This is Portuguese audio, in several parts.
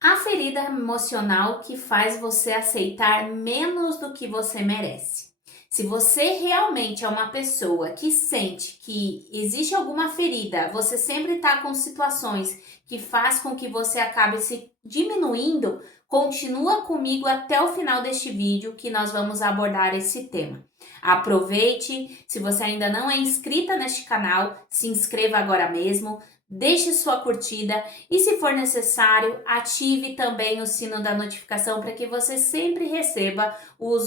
A ferida emocional que faz você aceitar menos do que você merece. Se você realmente é uma pessoa que sente que existe alguma ferida, você sempre está com situações que faz com que você acabe se diminuindo, continua comigo até o final deste vídeo que nós vamos abordar esse tema. Aproveite, se você ainda não é inscrita neste canal, se inscreva agora mesmo. Deixe sua curtida e, se for necessário, ative também o sino da notificação para que você sempre receba o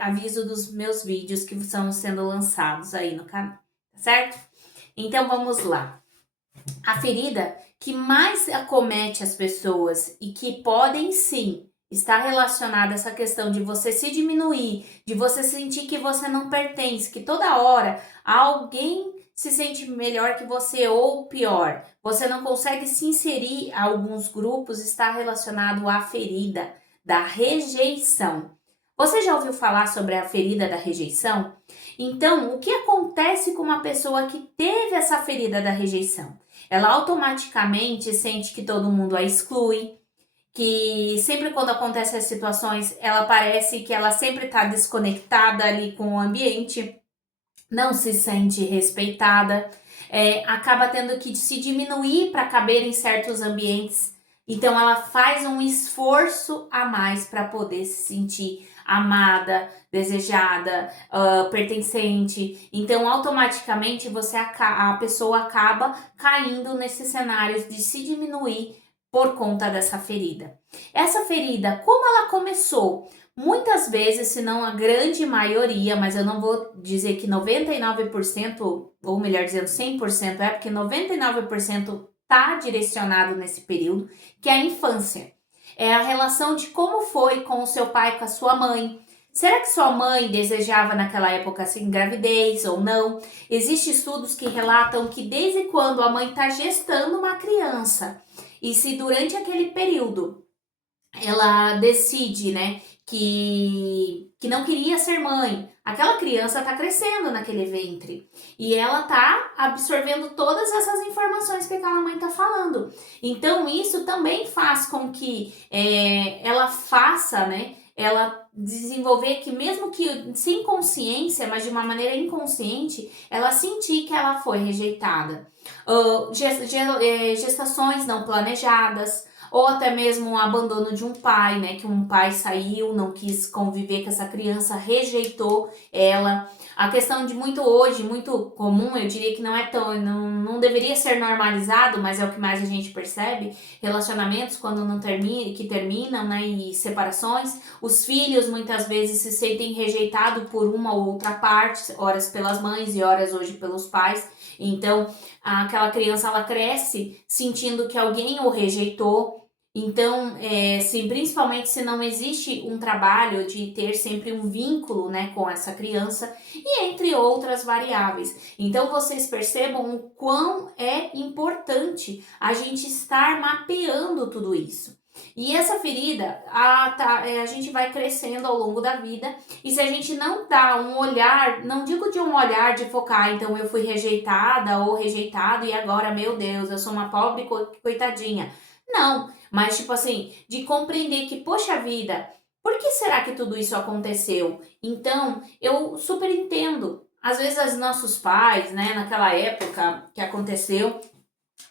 aviso dos meus vídeos que estão sendo lançados aí no canal, certo? Então vamos lá. A ferida que mais acomete as pessoas e que podem sim estar relacionada a essa questão de você se diminuir, de você sentir que você não pertence, que toda hora alguém se sente melhor que você ou pior, você não consegue se inserir a alguns grupos, está relacionado à ferida da rejeição. Você já ouviu falar sobre a ferida da rejeição? Então, o que acontece com uma pessoa que teve essa ferida da rejeição? Ela automaticamente sente que todo mundo a exclui, que sempre quando acontecem as situações, ela parece que ela sempre está desconectada ali com o ambiente, não se sente respeitada, acaba tendo que se diminuir para caber em certos ambientes. Então ela faz um esforço a mais para poder se sentir amada, desejada, pertencente. Então automaticamente a pessoa acaba caindo nesses cenários de se diminuir por conta dessa ferida. Essa ferida, como ela começou? Muitas vezes, se não a grande maioria, mas eu não vou dizer que 99%, ou melhor dizendo 100%, porque 99% está direcionado nesse período, que é a infância. É a relação de como foi com o seu pai, com a sua mãe. Será que sua mãe desejava naquela época assim, gravidez ou não? Existem estudos que relatam que desde quando a mãe está gestando uma criança, e se durante aquele período ela decide, né, que não queria ser mãe, aquela criança está crescendo naquele ventre e ela está absorvendo todas essas informações que aquela mãe está falando. Então isso também faz com que ela faça, né, ela desenvolver que mesmo que sem consciência, mas de uma maneira inconsciente, ela sentir que ela foi rejeitada. Gestações não planejadas, ou até mesmo o abandono de um pai, né? Que um pai saiu, não quis conviver com essa criança, rejeitou ela. A questão de muito hoje, muito comum, eu diria que não é tão, não deveria ser normalizado, mas é o que mais a gente percebe, relacionamentos quando não terminam, que terminam, né, e separações, os filhos muitas vezes se sentem rejeitados por uma ou outra parte, horas pelas mães e horas hoje pelos pais. Então, aquela criança ela cresce sentindo que alguém o rejeitou. Então, principalmente se não existe um trabalho de ter sempre um vínculo, né, com essa criança, e entre outras variáveis. Então, vocês percebam o quão é importante a gente estar mapeando tudo isso. E essa ferida, a gente vai crescendo ao longo da vida, e se a gente não dá um olhar, não digo de um olhar de focar, então eu fui rejeitada ou rejeitado e agora, meu Deus, eu sou uma pobre coitadinha. Não, mas tipo assim, de compreender que, poxa vida, por que será que tudo isso aconteceu? Então, eu super entendo. Às vezes, os nossos pais, né, naquela época que aconteceu,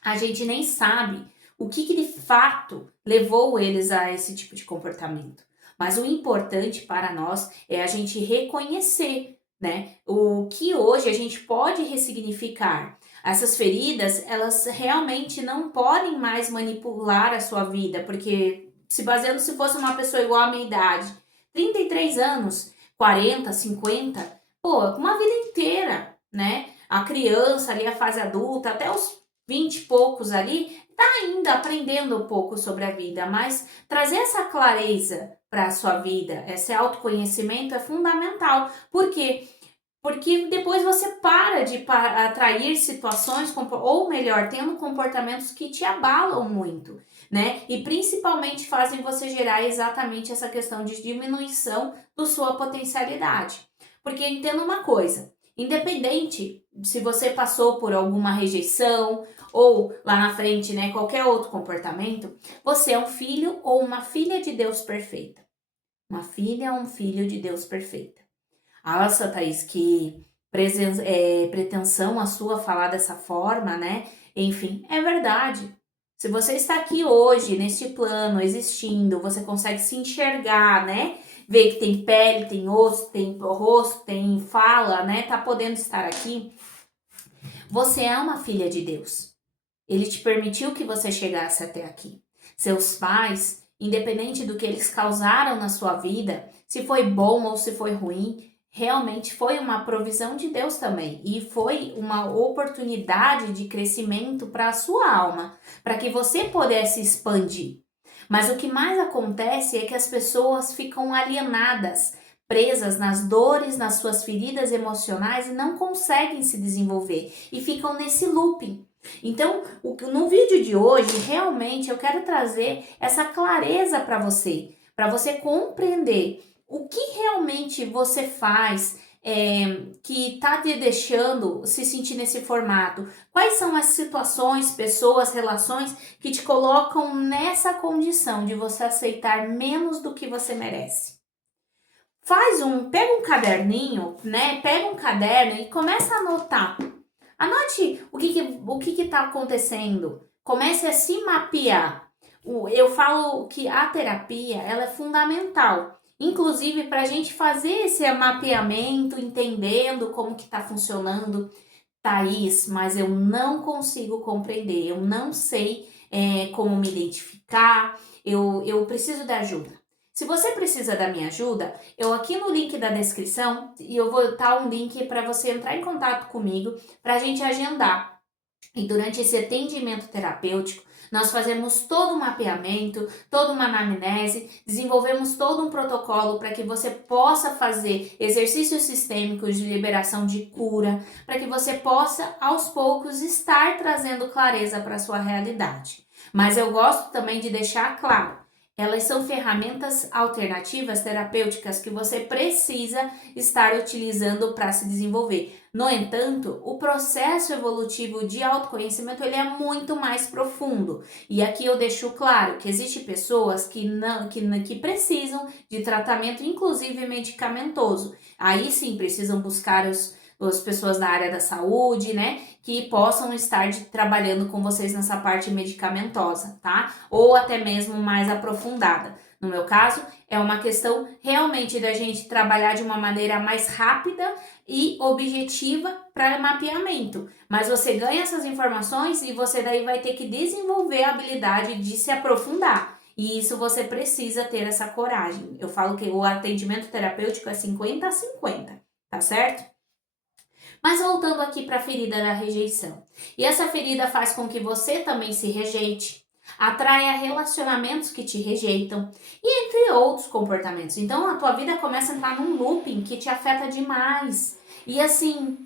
a gente nem sabe o que de fato levou eles a esse tipo de comportamento. Mas o importante para nós é a gente reconhecer, né, o que hoje a gente pode ressignificar. Essas feridas, elas realmente não podem mais manipular a sua vida, porque se baseando se fosse uma pessoa igual à minha idade, 33 anos, 40, 50, pô, uma vida inteira, né? A criança ali, a fase adulta, até os 20 e poucos ali, tá ainda aprendendo um pouco sobre a vida, mas trazer essa clareza para a sua vida, esse autoconhecimento é fundamental. Por quê? Porque depois você para de atrair situações, ou melhor, tendo comportamentos que te abalam muito, né? E principalmente fazem você gerar exatamente essa questão de diminuição da sua potencialidade. Porque entenda uma coisa, Independente se você passou por alguma rejeição ou lá na frente, né, qualquer outro comportamento, você é um filho ou uma filha de Deus perfeita. Uma filha ou um filho de Deus perfeita. Nossa, Thaís, que pretensão a sua falar dessa forma, né? Enfim, é verdade. Se você está aqui hoje, neste plano, existindo, você consegue se enxergar, né? Ver que tem pele, tem osso, tem rosto, tem fala, né? Tá podendo estar aqui. Você é uma filha de Deus. Ele te permitiu que você chegasse até aqui. Seus pais, independente do que eles causaram na sua vida, se foi bom ou se foi ruim, realmente foi uma provisão de Deus também. E foi uma oportunidade de crescimento para a sua alma, para que você pudesse expandir. Mas o que mais acontece é que as pessoas ficam alienadas, presas nas dores, nas suas feridas emocionais e não conseguem se desenvolver e ficam nesse looping. Então, no vídeo de hoje, realmente eu quero trazer essa clareza para você compreender o que realmente você faz que está te deixando se sentir nesse formato. Quais são as situações, pessoas, relações que te colocam nessa condição de você aceitar menos do que você merece? Pega um caderninho, né? Pega um caderno e começa a anotar. Anote o que está acontecendo. Comece a se mapear. Eu falo que a terapia ela é fundamental, inclusive para a gente fazer esse mapeamento, entendendo como que está funcionando. Thaís, mas eu não consigo compreender, eu não sei como me identificar, eu preciso de ajuda. Se você precisa da minha ajuda, eu aqui no link da descrição, e eu vou botar um link para você entrar em contato comigo, para a gente agendar. E durante esse atendimento terapêutico, nós fazemos todo um mapeamento, toda uma anamnese, desenvolvemos todo um protocolo para que você possa fazer exercícios sistêmicos de liberação de cura, para que você possa, aos poucos, estar trazendo clareza para a sua realidade. Mas eu gosto também de deixar claro, elas são ferramentas alternativas terapêuticas que você precisa estar utilizando para se desenvolver. No entanto, o processo evolutivo de autoconhecimento ele é muito mais profundo. E aqui eu deixo claro que existem pessoas que precisam de tratamento, inclusive medicamentoso. Aí sim precisam buscar as pessoas da área da saúde, né, que possam estar trabalhando com vocês nessa parte medicamentosa, tá? Ou até mesmo mais aprofundada. No meu caso, é uma questão realmente da gente trabalhar de uma maneira mais rápida e objetiva para mapeamento. Mas você ganha essas informações e você daí vai ter que desenvolver a habilidade de se aprofundar. E isso você precisa ter essa coragem. Eu falo que o atendimento terapêutico é 50-50, tá certo? Mas voltando aqui para a ferida da rejeição. E essa ferida faz com que você também se rejeite, atraia relacionamentos que te rejeitam e entre outros comportamentos. Então a tua vida começa a entrar num looping que te afeta demais. E assim,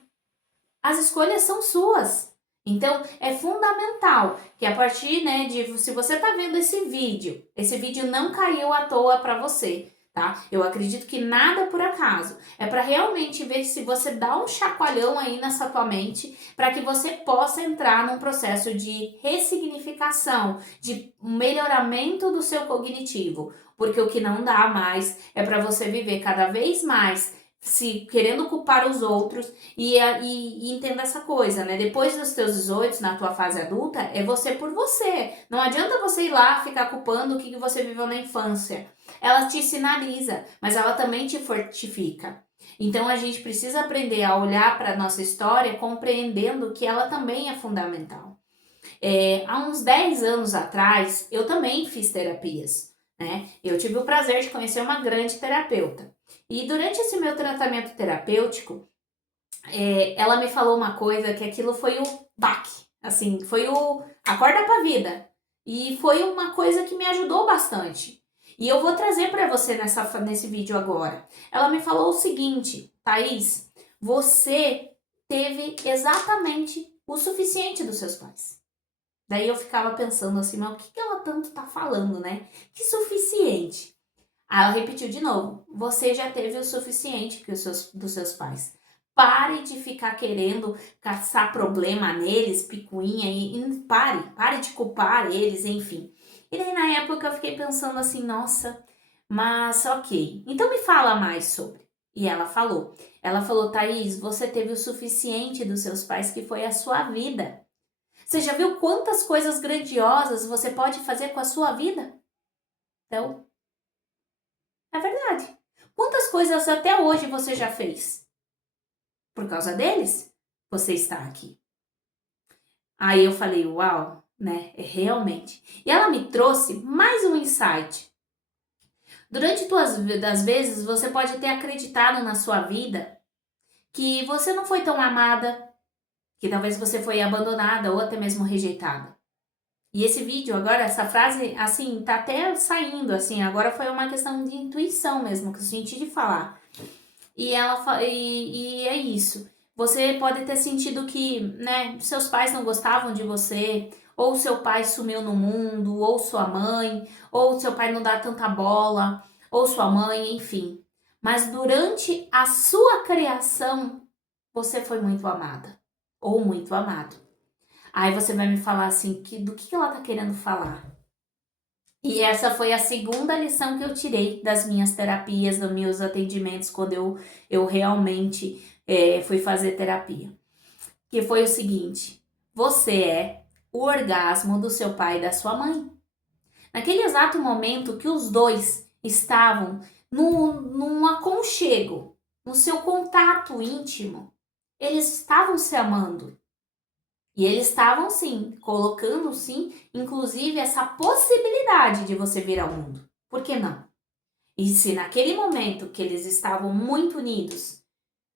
as escolhas são suas. Então é fundamental que a partir, né, de se você tá vendo esse vídeo não caiu à toa para você. Tá? Eu acredito que nada por acaso. É para realmente ver se você dá um chacoalhão aí nessa tua mente para que você possa entrar num processo de ressignificação, de melhoramento do seu cognitivo. Porque o que não dá mais é para você viver cada vez mais se querendo culpar os outros e entenda essa coisa, né? Depois dos teus 18, na tua fase adulta, é você por você. Não adianta você ir lá ficar culpando o que você viveu na infância. Ela te sinaliza, mas ela também te fortifica. Então a gente precisa aprender a olhar para a nossa história compreendendo que ela também é fundamental. Há uns 10 anos atrás, eu também fiz terapias, né? Eu tive o prazer de conhecer uma grande terapeuta. E durante esse meu tratamento terapêutico, ela me falou uma coisa que aquilo foi o baque, assim, foi o acorda pra vida. E foi uma coisa que me ajudou bastante. E eu vou trazer para você nesse vídeo agora. Ela me falou o seguinte, Thaís, você teve exatamente o suficiente dos seus pais. Daí eu ficava pensando assim, mas o que ela tanto tá falando, né? Que suficiente. Aí ela repetiu de novo, você já teve o suficiente dos seus pais. Pare de ficar querendo caçar problema neles, picuinha, e pare de culpar eles, enfim. E daí na época eu fiquei pensando assim, nossa, mas ok, então me fala mais sobre. E ela falou, Thaís, você teve o suficiente dos seus pais que foi a sua vida. Você já viu quantas coisas grandiosas você pode fazer com a sua vida? Então, é verdade. Quantas coisas até hoje você já fez? Por causa deles, você está aqui. Aí eu falei, uau, né? É realmente. E ela me trouxe mais um insight. Durante das vezes, você pode ter acreditado na sua vida que você não foi tão amada, que talvez você foi abandonada ou até mesmo rejeitada. E esse vídeo agora, essa frase, assim, tá até saindo, assim, agora foi uma questão de intuição mesmo, que eu senti de falar. E é isso. Você pode ter sentido que, né, seus pais não gostavam de você, ou seu pai sumiu no mundo, ou sua mãe, ou seu pai não dá tanta bola, ou sua mãe, enfim. Mas durante a sua criação, você foi muito amada, ou muito amado. Aí você vai me falar assim, do que ela tá querendo falar? E essa foi a segunda lição que eu tirei das minhas terapias, dos meus atendimentos, quando eu realmente fui fazer terapia. Que foi o seguinte: você é o orgasmo do seu pai e da sua mãe. Naquele exato momento que os dois estavam num aconchego, no seu contato íntimo, eles estavam se amando. E eles estavam sim, colocando sim, inclusive essa possibilidade de você vir ao mundo. Por que não? E se naquele momento que eles estavam muito unidos,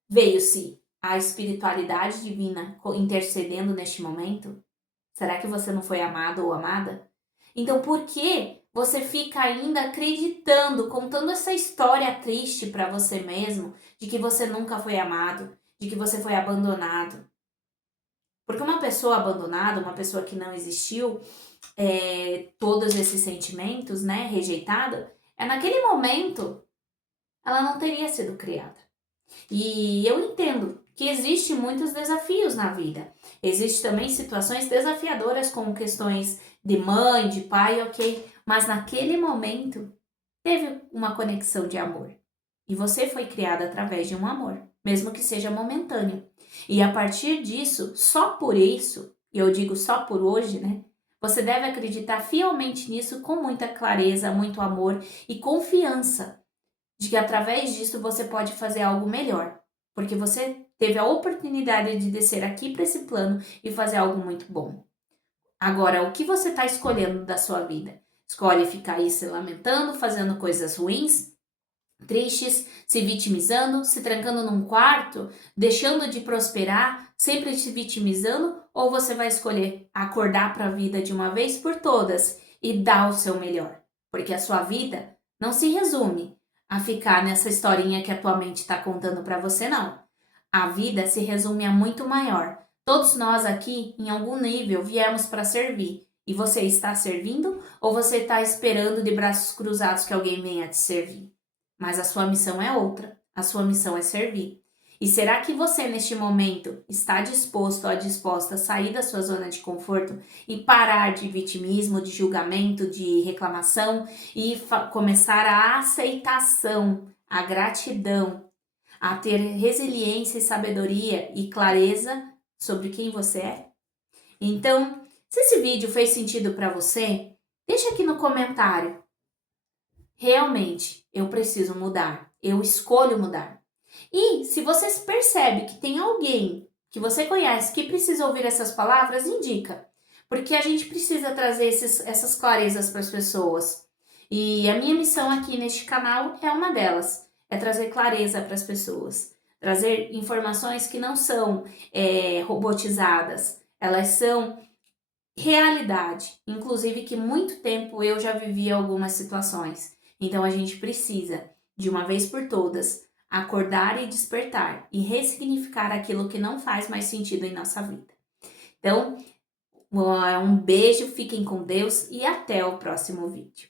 veio-se a espiritualidade divina intercedendo neste momento, será que você não foi amado ou amada? Então por que você fica ainda acreditando, contando essa história triste para você mesmo, de que você nunca foi amado, de que você foi abandonado? Porque uma pessoa abandonada, uma pessoa que não existiu, todos esses sentimentos, né, rejeitada, naquele momento ela não teria sido criada. E eu entendo que existem muitos desafios na vida. Existem também situações desafiadoras como questões de mãe, de pai, ok. Mas naquele momento teve uma conexão de amor. E você foi criada através de um amor, mesmo que seja momentâneo. E a partir disso, só por isso, e eu digo só por hoje, né? Você deve acreditar fielmente nisso com muita clareza, muito amor e confiança de que através disso você pode fazer algo melhor, porque você teve a oportunidade de descer aqui para esse plano e fazer algo muito bom. Agora, o que você está escolhendo da sua vida? Escolhe ficar aí se lamentando, fazendo coisas ruins, tristes, se vitimizando, se trancando num quarto, deixando de prosperar, sempre se vitimizando, ou você vai escolher acordar para a vida de uma vez por todas e dar o seu melhor? Porque a sua vida não se resume a ficar nessa historinha que a tua mente está contando para você, não. A vida se resume a muito maior. Todos nós aqui, em algum nível, viemos para servir. E você está servindo ou você está esperando de braços cruzados que alguém venha te servir? Mas a sua missão é outra. A sua missão é servir. E será que você, neste momento, está disposto ou disposta a sair da sua zona de conforto e parar de vitimismo, de julgamento, de reclamação e começar a aceitação, a gratidão, a ter resiliência e sabedoria e clareza sobre quem você é? Então, se esse vídeo fez sentido para você, deixa aqui no comentário. Realmente, eu preciso mudar. Eu escolho mudar. E se você percebe que tem alguém que você conhece que precisa ouvir essas palavras, indica. Porque a gente precisa trazer essas clarezas para as pessoas. E a minha missão aqui neste canal é uma delas. É trazer clareza para as pessoas. Trazer informações que não são robotizadas. Elas são realidade. Inclusive que muito tempo eu já vivi algumas situações. Então a gente precisa, de uma vez por todas, acordar e despertar e ressignificar aquilo que não faz mais sentido em nossa vida. Então, um beijo, fiquem com Deus e até o próximo vídeo.